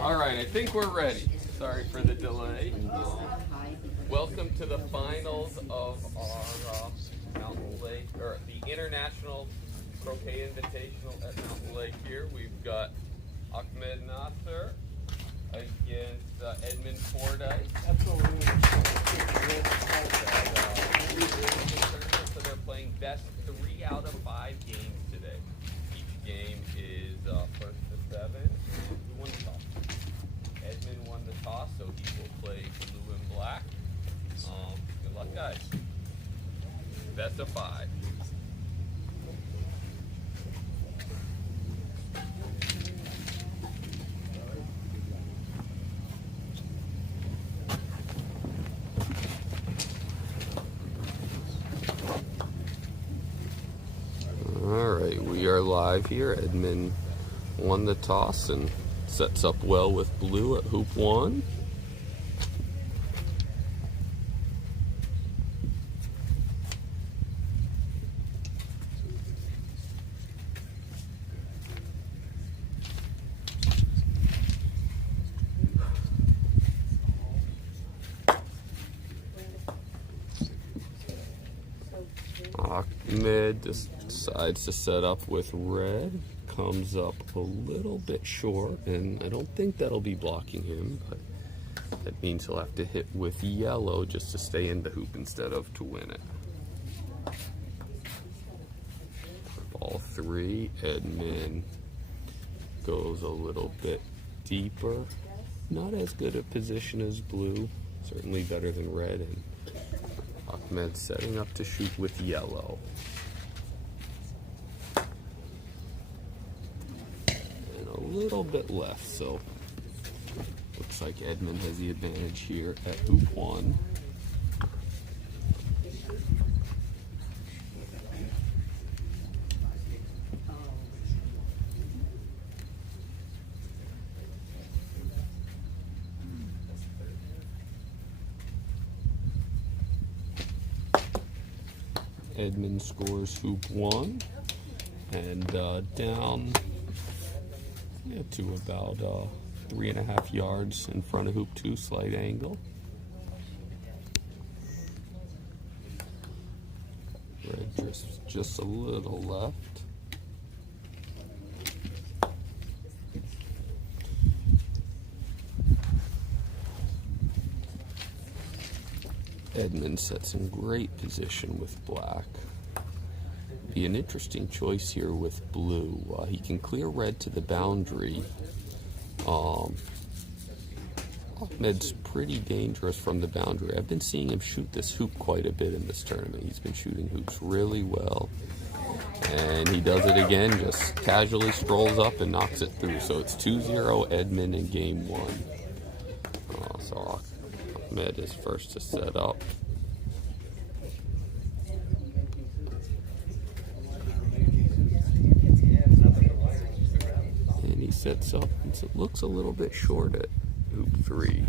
All right, I think we're ready. Sorry for the delay. Welcome to the finals of our Mountain Lake, or the International Croquet Invitational at Mountain Lake here. We've got Ahmed Nasr against Edmund Fordyce. So they're playing best 3 out of 5 games today. Each game is first to 7. Who won the toss? Edmund won the toss, so he will play blue and black. Good luck, guys. Best of 5. Alright, we are live here. Edmund won the toss and sets up well with blue at hoop 1. Ahmed decides to set up with red, comes up a little bit short, and I don't think that'll be blocking him, but that means he'll have to hit with yellow just to stay in the hoop instead of to win it. Ball 3, Edmund goes a little bit deeper. Not as good a position as blue, certainly better than red, and Ahmed setting up to shoot with yellow. And a little bit left, so looks like Edmund has the advantage here at hoop 1. Edmund scores hoop 1 and down to about 3.5 yards in front of hoop 2, slight angle. Red just a little left. Edmund sets in great position with black. Be an interesting choice here with blue. He can clear red to the boundary. Ahmed's pretty dangerous from the boundary. I've been seeing him shoot this hoop quite a bit in this tournament. He's been shooting hoops really well. And he does it again, just casually strolls up and knocks it through. So it's 2-0 Edmund in game 1. So Ahmed is first to set up. And he sets up, and it looks a little bit short at hoop 3.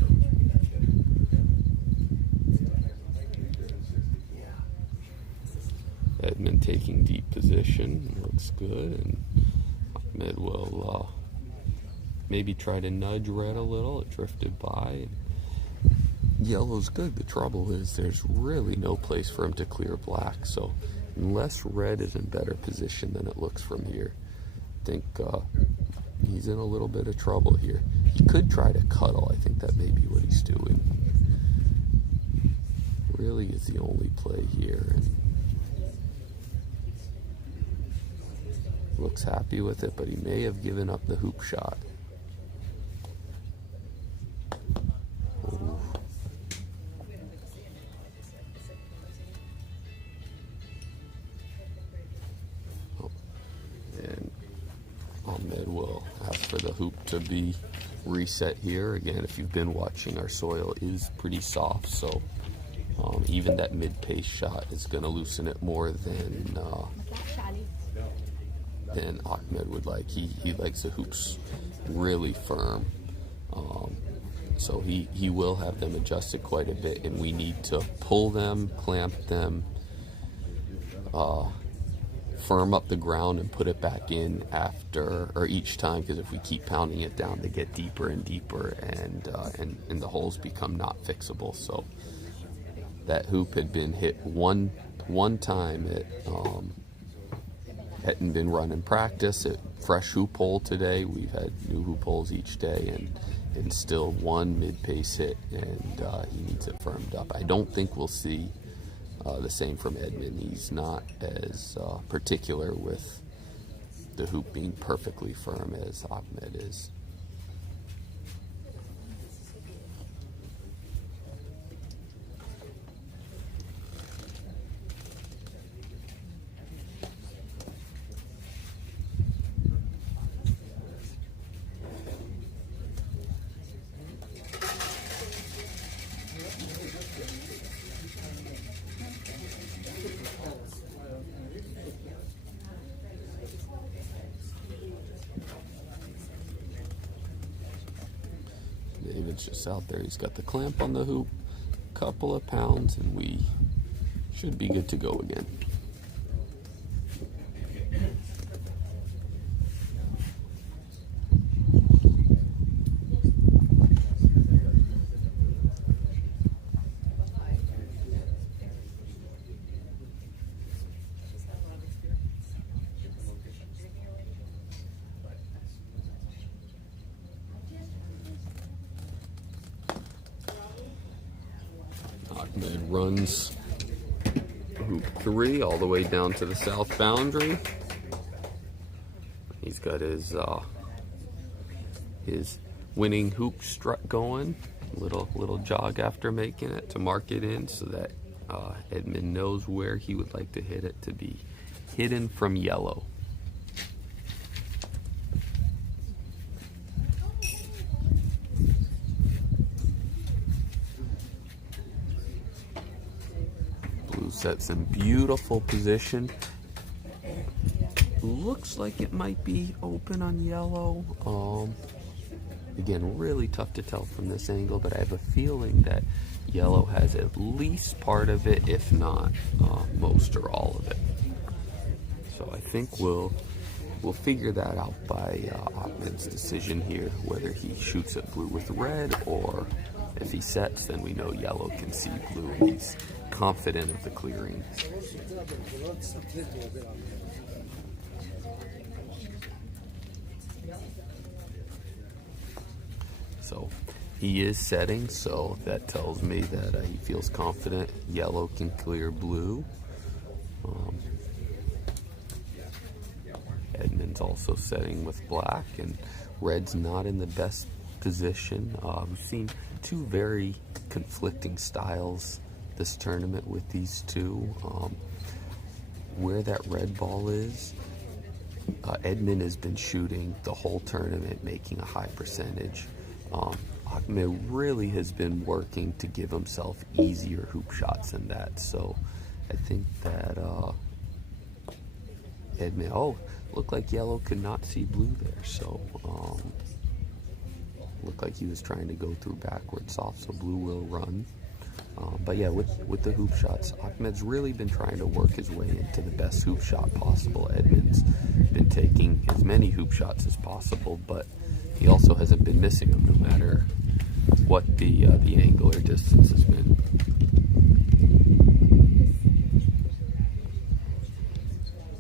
Edmund taking deep position, looks good, and Ahmed will maybe try to nudge red a little. It drifted by. Yellow's good. The trouble is there's really no place for him to clear black, so unless red is in better position than it looks from here, I think he's in a little bit of trouble here. He could try to cuddle. I think that may be what he's doing. Really is the only play here. And looks happy with it, but he may have given up the hoop shot. Ahmed will ask for the hoop to be reset here. Again, if you've been watching, our soil is pretty soft, so even that mid-pace shot is going to loosen it more than Ahmed would like. He likes the hoops really firm. So he will have them adjusted quite a bit, and we need to pull them, clamp them, firm up the ground and put it back in after or each time, because if we keep pounding it down, they get deeper and deeper, and the holes become not fixable. So that hoop had been hit one time. It hadn't been run in practice. Fresh hoop hole today. We've had new hoop holes each day, and still one mid-pace hit, and he needs it firmed up. I don't think we'll see the same from Edmund. He's not as particular with the hoop being perfectly firm as Ahmed is. David's just out there. He's got the clamp on the hoop, couple of pounds, and we should be good to go again. Ahmed runs hoop 3 all the way down to the south boundary. He's got his winning hoop strut going. Little jog after making it to mark it in, so that Edmund knows where he would like to hit it to be hidden from yellow. Sets in beautiful position. Looks like it might be open on yellow. Again, really tough to tell from this angle, but I have a feeling that yellow has at least part of it, if not most or all of it. So I think we'll figure that out by Ahmed's decision here, whether he shoots at blue with red, or if he sets, then we know yellow can see blue. He's confident of the clearing. So he is setting, so that tells me that he feels confident yellow can clear blue. Edmund's also setting with black, and red's not in the best position. We've seen two very conflicting styles this tournament with these two. Where that red ball is, Edmund has been shooting the whole tournament, making a high percentage. Ahmed really has been working to give himself easier hoop shots than that. So I think that Edmund, looked like yellow could not see blue there. So looked like he was trying to go through backward soft, so blue will run. But yeah, with the hoop shots, Ahmed's really been trying to work his way into the best hoop shot possible. Edmund's been taking as many hoop shots as possible, but he also hasn't been missing them, no matter what the angle or distance has been.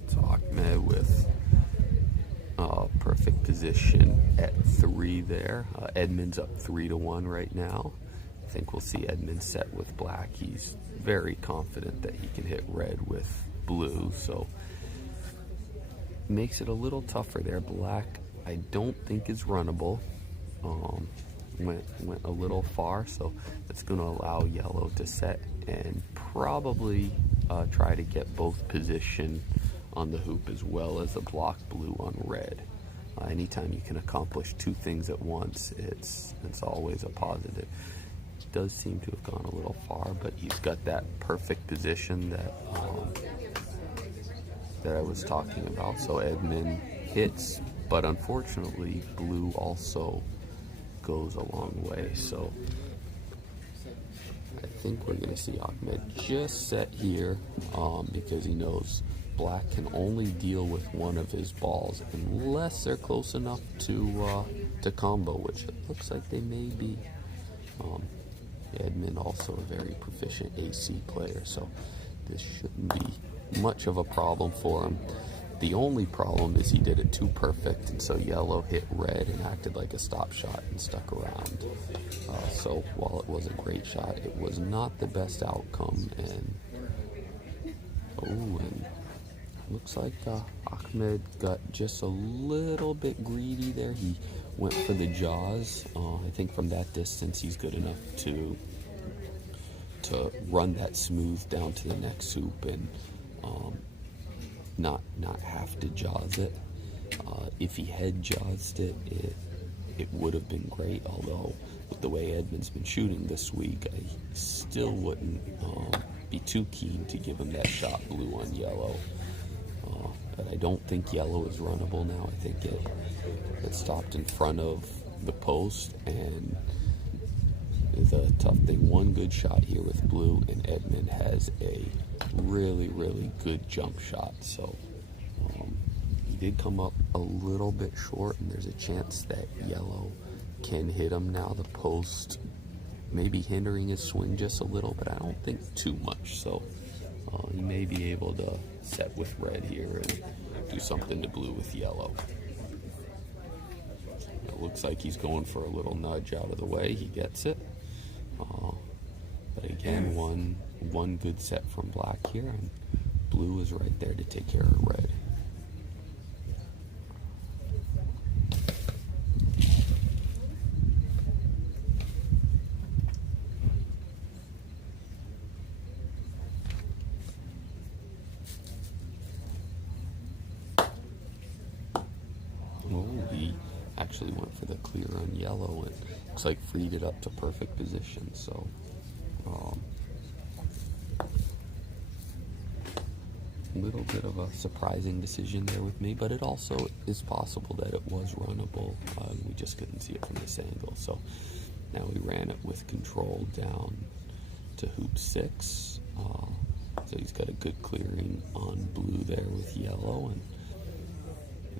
So Ahmed with perfect position at 3 there. Edmund's up 3-1 right now. I think we'll see Edmund set with black. He's very confident that he can hit red with blue, so makes it a little tougher there. Black, I don't think is runnable. Went a little far, so that's going to allow yellow to set and probably try to get both position on the hoop as well as a block blue on red. Anytime you can accomplish two things at once, it's always a positive. Does seem to have gone a little far, but he's got that perfect position that I was talking about. So Edmund hits, but unfortunately blue also goes a long way. So I think we're going to see Ahmed just set here because he knows black can only deal with one of his balls unless they're close enough to combo, which it looks like they may be. Edmund also a very proficient AC player, so this shouldn't be much of a problem for him. The only problem is he did it too perfect, and so yellow hit red and acted like a stop shot and stuck around. So while it was a great shot, it was not the best outcome. And looks like Ahmed got just a little bit greedy there. He went for the jaws. I think from that distance he's good enough to run that smooth down to the next hoop and not have to jaws it. If he had jaws it would have been great, although with the way Edmund's been shooting this week, I still wouldn't be too keen to give him that shot blue on yellow. But I don't think yellow is runnable now. I think it stopped in front of the post, and the tough thing, one good shot here with blue, and Edmund has a really, really good jump shot. So he did come up a little bit short, and there's a chance that yellow can hit him now. The post maybe hindering his swing just a little, but I don't think too much. So he may be able to set with red here and do something to blue with yellow. It looks like he's going for a little nudge out of the way. He gets it. But again, one good set from black here, and blue is right there to take care of red. He actually went for the clear on yellow, and looks like freed it up to perfect position. So a little bit of a surprising decision there with me, but it also is possible that it was runnable. We just couldn't see it from this angle. So now we ran it with control down to hoop 6. So he's got a good clearing on blue there with yellow, and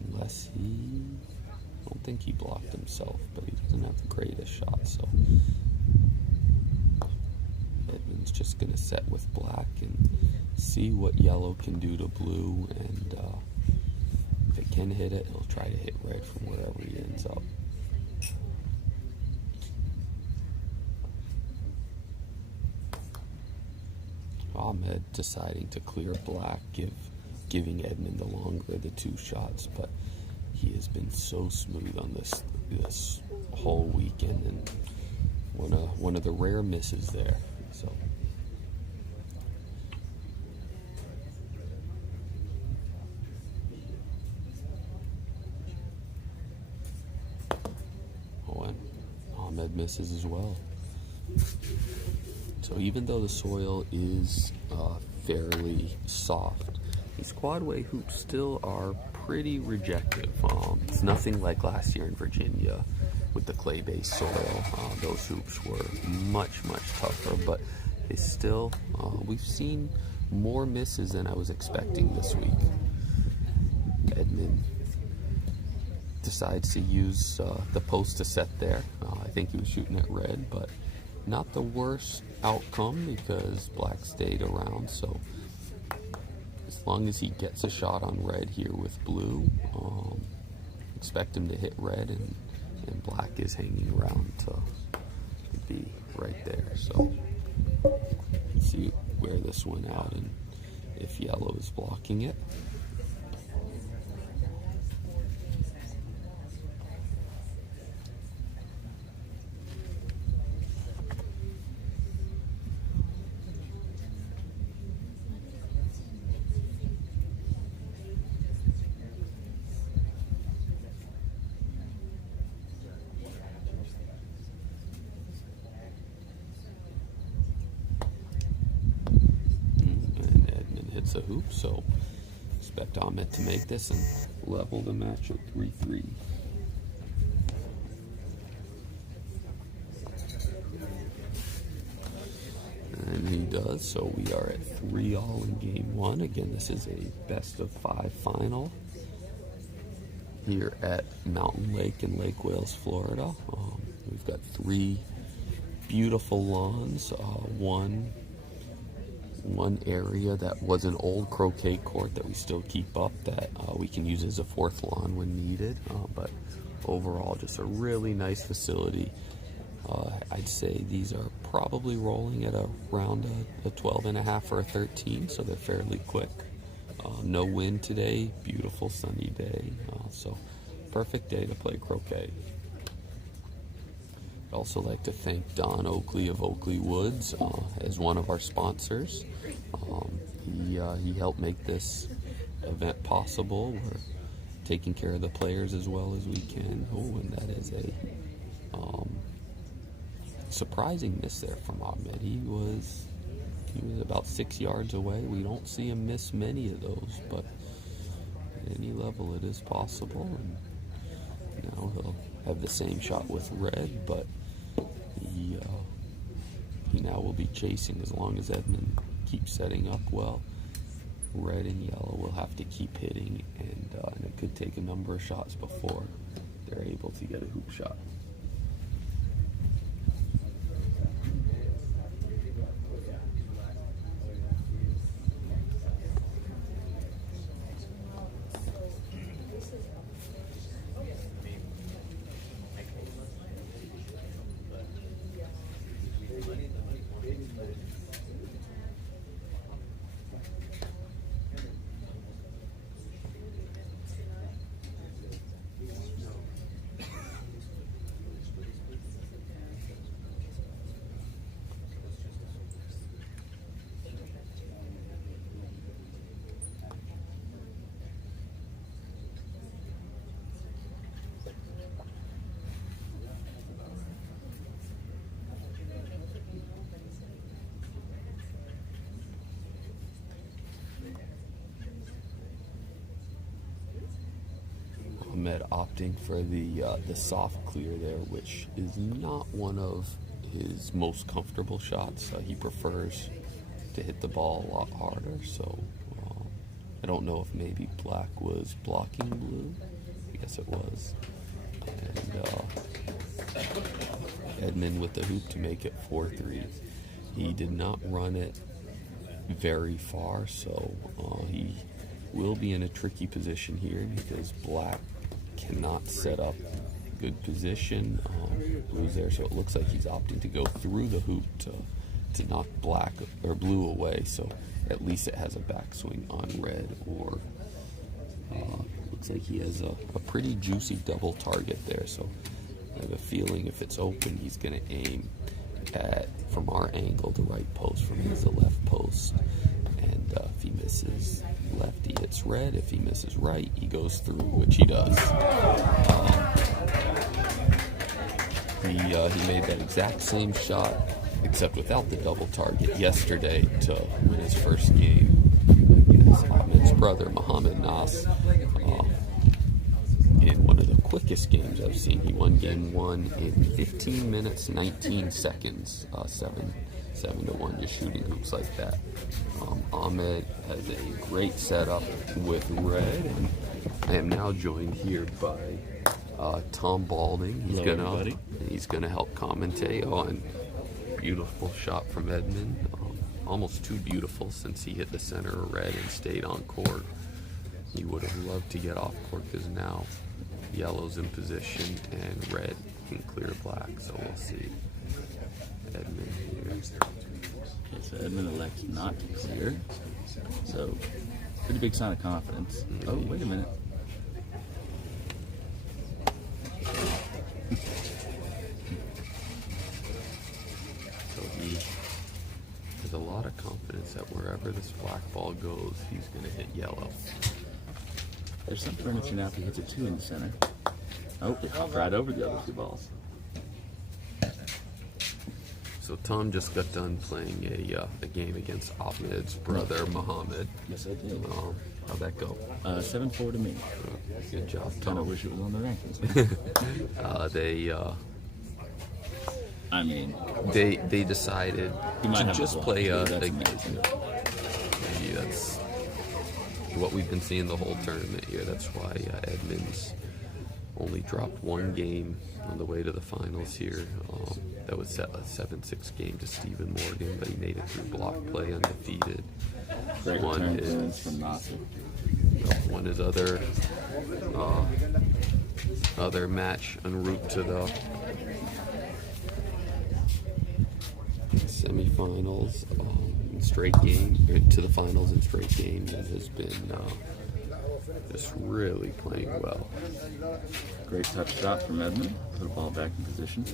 unless I don't think he blocked himself, but he doesn't have the greatest shot. So Edmund's just going to set with black and see what yellow can do to blue, and if it can hit it, he'll try to hit red from wherever he ends up. Ahmed deciding to clear black, giving Edmund the longer of the two shots, but he has been so smooth on this whole weekend, and one of the rare misses there. So and Ahmed misses as well. So even though the soil is fairly soft, these quadway hoops still are pretty rejective. It's nothing like last year in Virginia with the clay-based soil. Those hoops were much, much tougher, but they still, we've seen more misses than I was expecting this week. Edmund decides to use the post to set there. I think he was shooting at red, but not the worst outcome because black stayed around. So as long as he gets a shot on red here with blue, expect him to hit red, and black is hanging around to be right there. So let's see where this went out and if yellow is blocking it. A hoop, so expect Ahmed to make this and level the match at 3-3. And he does, so we are at 3-all in game one. Again, this is a best-of-5 final here at Mountain Lake in Lake Wales, Florida. We've got 3 beautiful lawns, one area that was an old croquet court that we still keep up that we can use as a 4th lawn when needed, but overall just a really nice facility. I'd say these are probably rolling at around a 12.5 or a 13, so they're fairly quick. No wind today, beautiful sunny day, so perfect day to play croquet. I'd also like to thank Don Oakley of Oakley Woods as one of our sponsors. He helped make this event possible. We're taking care of the players as well as we can. Oh, and that is a surprising miss there from Ahmed. He was about 6 yards away. We don't see him miss many of those, but at any level it is possible. And now he'll have the same shot with red, but he now will be chasing as long as Edmund keeps setting up well. Red and yellow will have to keep hitting, and it could take a number of shots before they're able to get a hoop shot. Ahmed opting for the soft clear there, which is not one of his most comfortable shots. He prefers to hit the ball a lot harder, so I don't know if maybe black was blocking blue. I guess it was. And Edmund with the hoop to make it 4-3. He did not run it very far, so he will be in a tricky position here because black cannot set up good position. Blue's there, so it looks like he's opting to go through the hoop to knock black or blue away, so at least it has a backswing on red, or looks like he has a pretty juicy double target there, so I have a feeling if it's open he's going to aim at, from our angle, the right post, from his the left post, and if he misses left, he hits red. If he misses right, he goes through, which he does. He made that exact same shot, except without the double target, yesterday to win his first game against Ahmed's brother, Nasr, in one of the quickest games I've seen. He won game 1 in 15 minutes, 19 seconds, 7-1, just shooting hoops like that. Ahmed has a great setup with red, and I am now joined here by Tom Balding. He's gonna help commentate on beautiful shot from Edmund. Almost too beautiful since he hit the center of red and stayed on court. He would have loved to get off court because now yellow's in position and red can clear black, so we'll see. Edmund here. Okay, so Edmund elects not to clear. So, pretty big sign of confidence. Oh, wait a minute. So he has a lot of confidence that wherever this black ball goes, he's going to hit yellow. There's some furniture now if he hits it 2 in the center. Oh, it hopped right over the other 2 balls. So Tom just got done playing a game against Ahmed's brother, Muhammad. Yes, I did. How'd that go? 7-4 to me. Good job, Tom. I Tom. wish it was on the rankings. I mean, they decided he might to have just a block, play too. a That's amazing. maybe that's what we've been seeing the whole tournament here. That's why Edmonds only dropped one game on the way to the finals here. That was a 7-6 game to Stephen Morgan, but he made it through block play undefeated. Great One return is defense from Nasr. Won his other match en route to the semifinals in straight game, to the finals in straight games, and has been just really playing well. Great touch shot from Edmund. Put the ball back in position.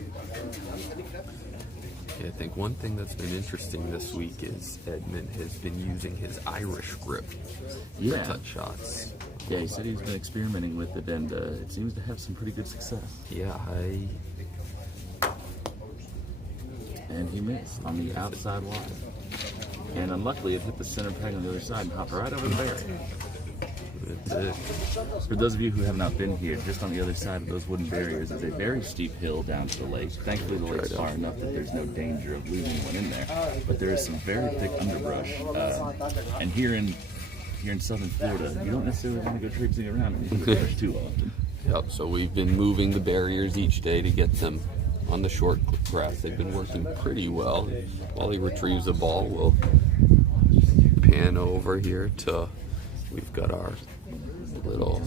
Yeah, I think one thing that's been interesting this week is Edmund has been using his Irish grip for touch shots. Yeah, he said he's been experimenting with it, and it seems to have some pretty good success. Yeah, And he missed on the outside wide. And unluckily, it hit the center peg on the other side and hopped right over the barrier. that's it. For those of you who have not been here, just on the other side of those wooden barriers is a very steep hill down to the lake. Thankfully, the lake's far enough that there's no danger of losing one in there. But there is some very thick underbrush. And here in southern Florida, you don't necessarily want to go traipsing around in the underbrush too often. Yep, so we've been moving the barriers each day to get them on the short grass. They've been working pretty well. While he retrieves the ball, we'll pan over here to, we've got our little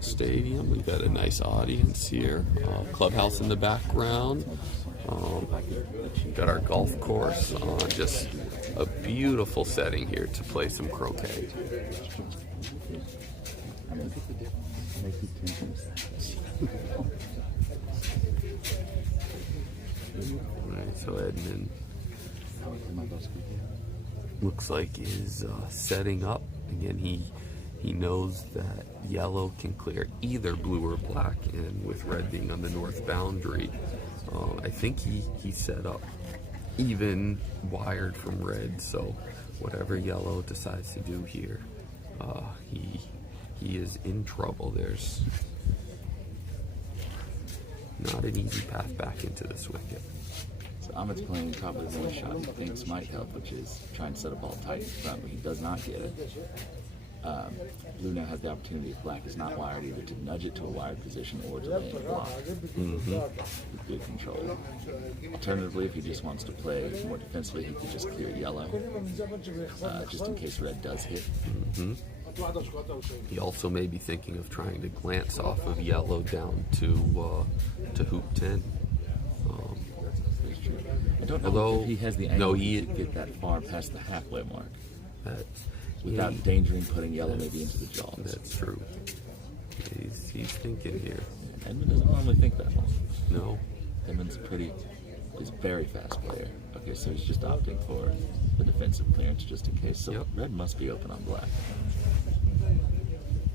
stadium. We've got a nice audience here. Clubhouse in the background. Got our golf course. Just a beautiful setting here to play some croquet. Right, so Edmund looks like is setting up. Again, he knows that yellow can clear either blue or black, and with red being on the north boundary, I think he set up even wired from red, so whatever yellow decides to do here, he is in trouble. There's not an easy path back into this wicket. So Ahmed's playing probably the only shot he thinks might help, which is trying to set a ball tight in front, but he does not get it. Blue now has the opportunity, if black is not wired, either to nudge it to a wired position or to lay in a block with good control. Alternatively, if he just wants to play more defensively, he could just clear yellow, just in case red does hit. He also may be thinking of trying to glance off of yellow down to hoop 10. I don't know if he has the angle to get that far past the halfway mark without endangering putting yellow maybe into the jaws. That's true. He's thinking here. Edmund doesn't normally think that long. No. Edmund's he's a very fast player. Okay, so he's just opting for the defensive clearance just in case. So red must be open on black.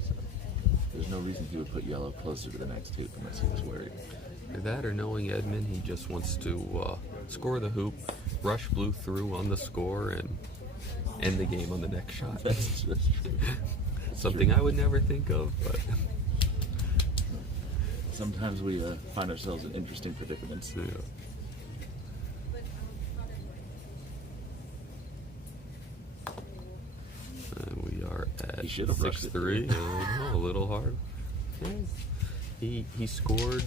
So there's no reason he would put yellow closer to the next hoop unless he was worried. Either that or knowing Edmund, he just wants to score the hoop, rush blue through on the score, and end the game on the next shot. That's true. Something I would never think of, but sometimes we find ourselves in interesting predicaments. Yeah. And we are at 6-3. A little hard. He scored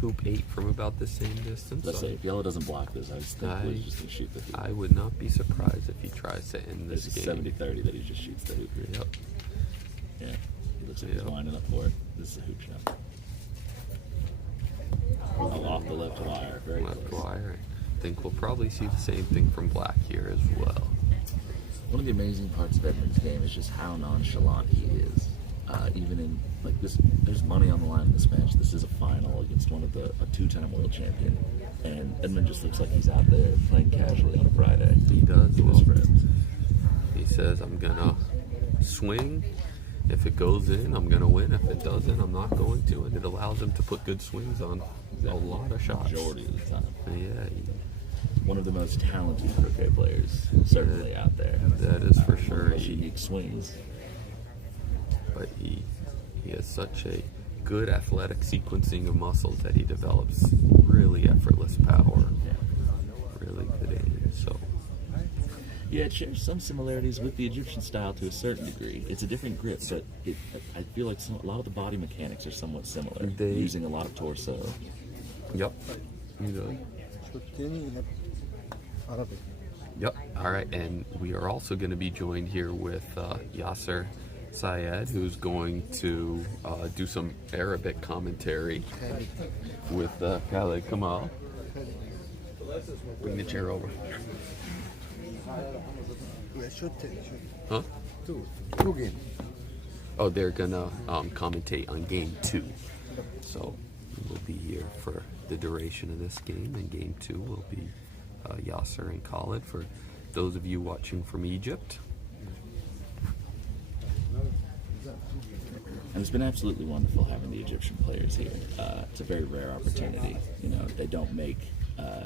hoop 8 from about the same distance. Let's say if yellow doesn't block this, I just think Blue's just going to shoot the hoop. I would not be surprised if he tries to end this game. 70-30 that he just shoots the hoop. Yep. Yeah. He looks like he's winding up for it. This is a hoop shot. Oh, off the left wire. Very left close. wire. I think we'll probably see the same thing from black here as well. One of the amazing parts of Edmund's game is just how nonchalant he is. Even in like this, there's money on the line in this match. This is a final against a two-time world champion, and Edmund just looks like he's out there playing casually on a Friday. He does. With his friends. He says, "I'm gonna swing. If it goes in, I'm gonna win. If it doesn't, I'm not going to." And it allows him to put good swings on a lot of shots. Majority of the time. Yeah. One of the most talented croquet players certainly out there. That is for sure. Unique swings. But he has such a good athletic sequencing of muscles that he develops. Really effortless power. Really good aim. So. Yeah, it shares some similarities with the Egyptian style to a certain degree. It's a different grip, but I feel like a lot of the body mechanics are somewhat similar. Using a lot of torso. Yep. Yep. All right, and we are also going to be joined here with Yasser Syed, who's going to do some Arabic commentary with Khaled Kamal. Bring the chair over. Huh? Two games. Oh, they're gonna commentate on game 2. So we'll be here for the duration of this game, and game 2 will be Yasser and Khaled for those of you watching from Egypt. And it's been absolutely wonderful having the Egyptian players here. It's a very rare opportunity. You know, they don't make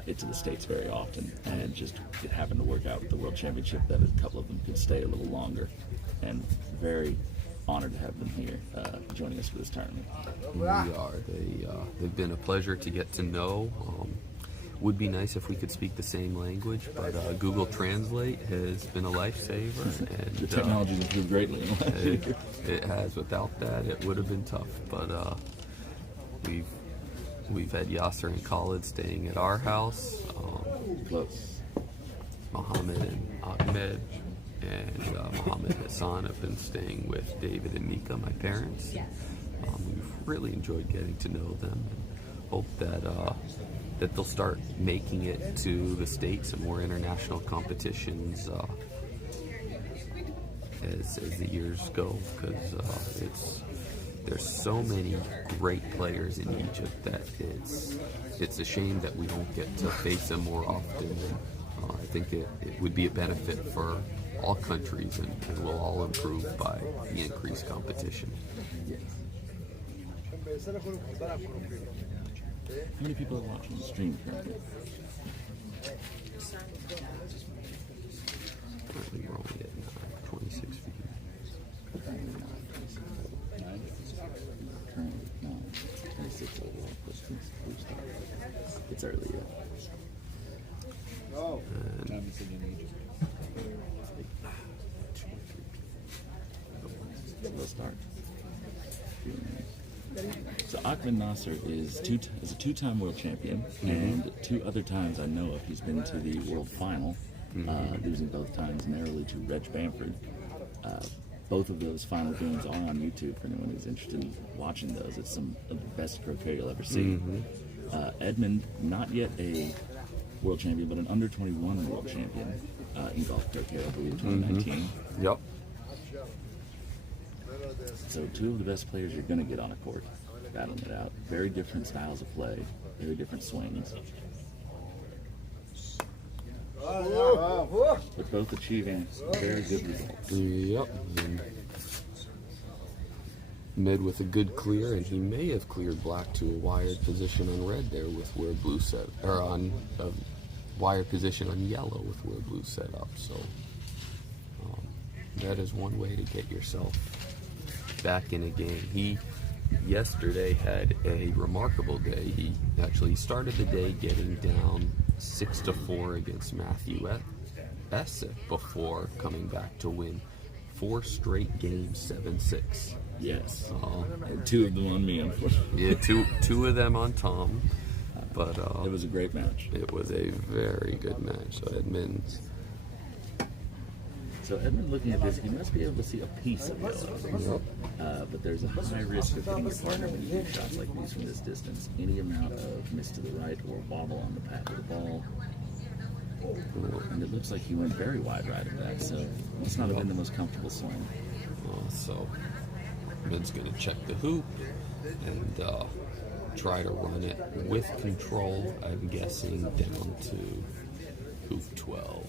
it to the States very often, and just it happened to work out with the World Championship that a couple of them could stay a little longer. And very honored to have them here joining us for this tournament. We are. They've been a pleasure to get to know. Would be nice if we could speak the same language, but Google Translate has been a lifesaver. And the technology has improved greatly in the last year. It has. Without that, it would have been tough. But we've had Yasser and Khaled staying at our house. Close. Mohammed and Ahmed and Mohammed Hassan have been staying with David and Mika, my parents. We've really enjoyed getting to know them, and hope that that they'll start making it to the States and more international competitions as the years go, because there's so many great players in Egypt that it's a shame that we don't get to face them more often. And I think it would be a benefit for all countries, and we'll all improve by the increased competition. How many people are watching the stream currently? Currently we're only at 26 views. Currently 26 overall. It's early yet. We'll start. So Ahmed Nasr is a two-time world champion, and 2 other times I know of he's been to the world final, losing both times narrowly to Reg Bamford. Both of those final games are on YouTube for anyone who's interested in watching those. It's some of the best croquet you'll ever see. Edmund, not yet a world champion, but an under-21 world champion in golf croquet, I believe, 2019. Yep. So 2 of the best players you're going to get on a court, battling it out. Very different styles of play, very different swings. But both achieving very good results. Yep. And Mid with a good clear, and he may have cleared black to a wired position on red there with where blue set, or on a wired position on yellow with where blue set up. So that is one way to get yourself back in a game. He yesterday had a remarkable day. He actually started the day getting down 6-4 against Matthew Essick before coming back to win 4 straight games, 7-6. Yes. And 2 of them on me, unfortunately. Yeah, two of them on Tom. But it was a great match. It was a very good match. So Edmund, looking at this, you must be able to see a piece of yellow. But there's a high risk of hitting your partner when you do shots like these from this distance. Any amount of miss to the right or wobble on the path of the ball. And it looks like he went very wide right of that, so it's not been the most comfortable swing. So Mid's going to check the hoop and try to run it with control, I'm guessing, down to hoop 12.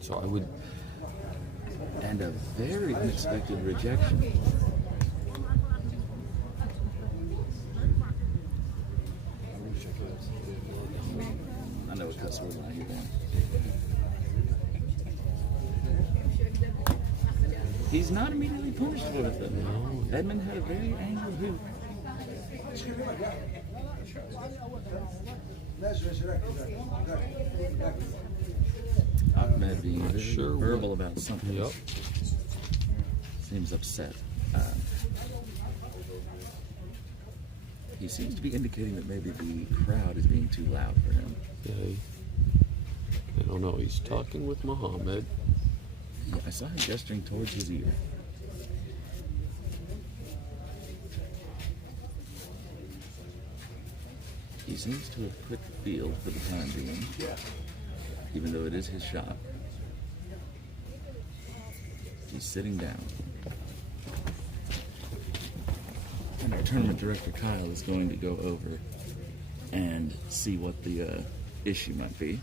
So I would... And a very unexpected rejection. I know what cuss word line you're going. He's not immediately punished for it, though. No. Edmund had a very angry hoop. Ahmed being very Sure verbal about something. Yep. Seems upset. He seems to be indicating that maybe the crowd is being too loud for him. Yeah, I don't know. He's talking with Muhammad. Yeah, I saw him gesturing towards his ear. He seems to have quit the field for the time being, even though it is his shot. He's sitting down. And our tournament director, Kyle, is going to go over and see what the issue might be.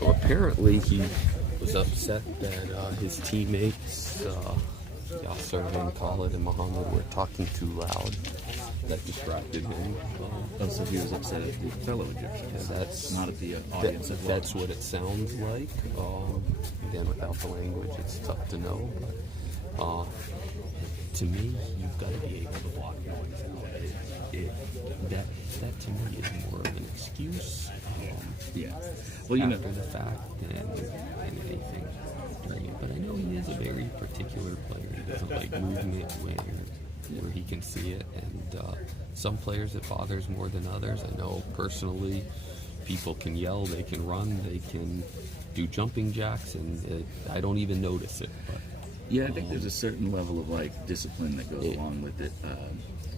So apparently he was upset that his teammates, Nasr and Khalid and Muhammad, were talking too loud. That distracted him. Oh, so he was upset at the fellow Egyptians. Yeah, that's not at the audience. That's what it sounds like. Again, without the language, it's tough to know. But to me, you've got to be able to block noise out. That to me is more of an excuse. Yeah. Well, you know, after the fact than anything during it. But I know he is a very particular player. He doesn't like movement where he can see it. And some players it bothers more than others. I know personally, people can yell, they can run, they can do jumping jacks, and I don't even notice it. But yeah, I think there's a certain level of like discipline that goes along with it.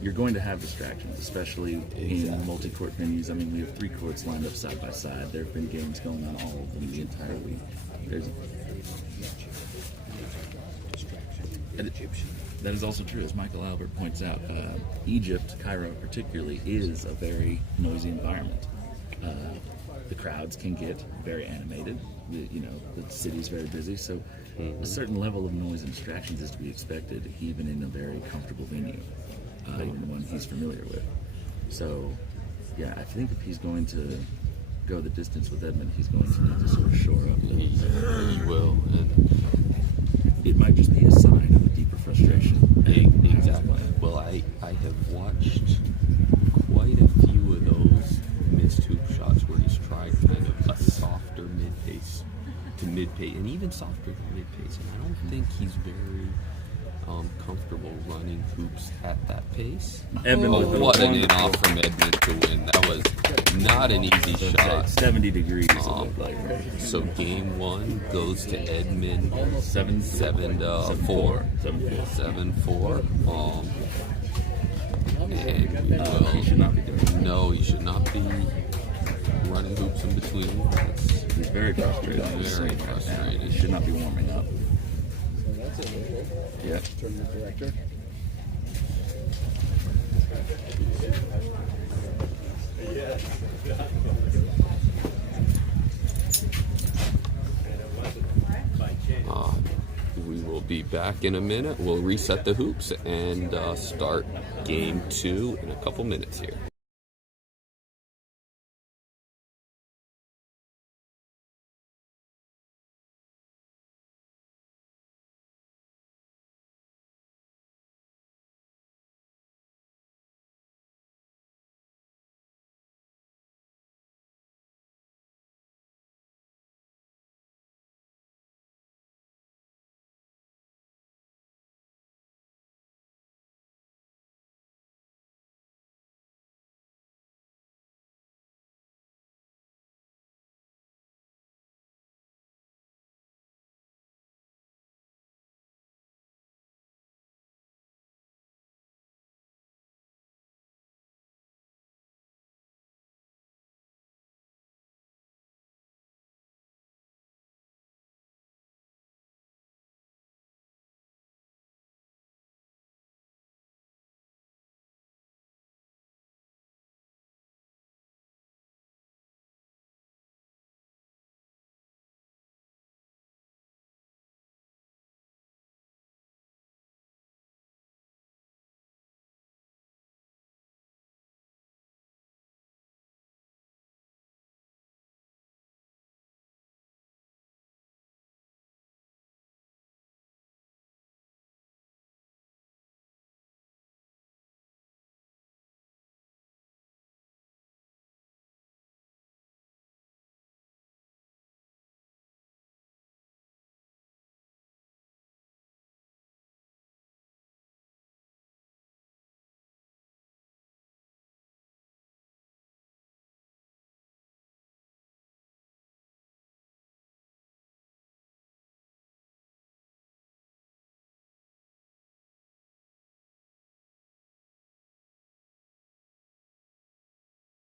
You're going to have distractions, especially in multi-court venues. I mean, we have 3 courts lined up side by side. There have been games going on all of them the entire week. That is also true, as Michael Albert points out. Egypt, Cairo particularly, is a very noisy environment. The crowds can get very animated. The city's very busy, so a certain level of noise and distractions is to be expected, even in a very comfortable venue. Even one he's familiar with. So, yeah, I think if he's going to go the distance with Edmund, he's going to need to sort of shore up. He will, and it might just be a sign of a deeper frustration. Exactly. Well, I have watched quite a few of those missed hoop shots where he's tried kind of a softer mid-pace to mid-pace, and even softer than mid-pace, and I don't think he's very comfortable running hoops at that pace. What an in-off from Edmund to win. That was not an easy shot. 70 degrees. So game 1 goes to Edmund 7-4. 7-4. And he should not be doing that. No, he should not be running hoops in between. He's very frustrated. Very frustrated. He should not be warming up. Yeah. Tournament director. We will be back in a minute. We'll reset the hoops and start game 2 in a couple minutes here.